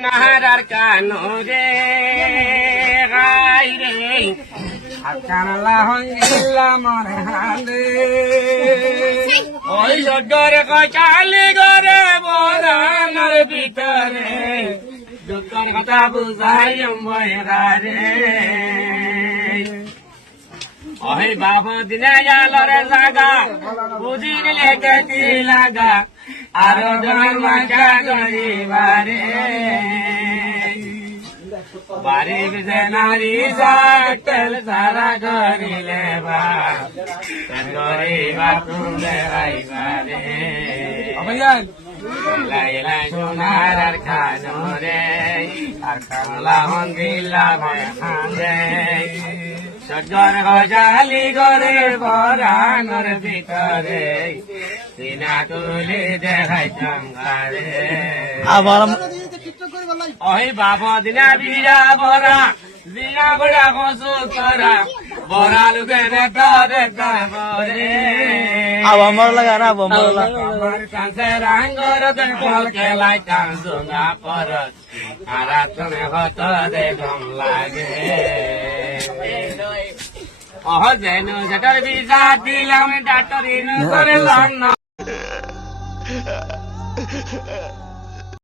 নাহারার কানো রে গাই রে কানলা হইলা মরে হালে ওই জগরে কচালি গরে বরানোর ভিতরে দুঃখের কথা বুঝাই ময়রা রে ওই বাবু দিনে জালরে জাগা বুঝি গেলে কেটি লাগা আরো জন মাঝা গরিবারে বাড়ি বিজে নারী সাকল সারা করিলে বা গরিবা তুমি আইবারে লাইলা সোনার খানো রে আর কামলা হন্দিলা ভাঙে সজ্জর গজালি করে বরানোর ভিতরে সিনা তুলি দেখাই চঙ্গারে ওই বাবা দিনা বিড়া বরা দিনা বড়া কসু করা বরা লুকে নেতা দেতা বরে আমার লাগা না আমার আমার কাছে রাঙ্গর দেখল কেলাই টাঙ্গা পরত আর তুমি হত দেখম লাগে অহ যেন যেটার বিজা দিলাম ডাক্তার ইন করে লাগ না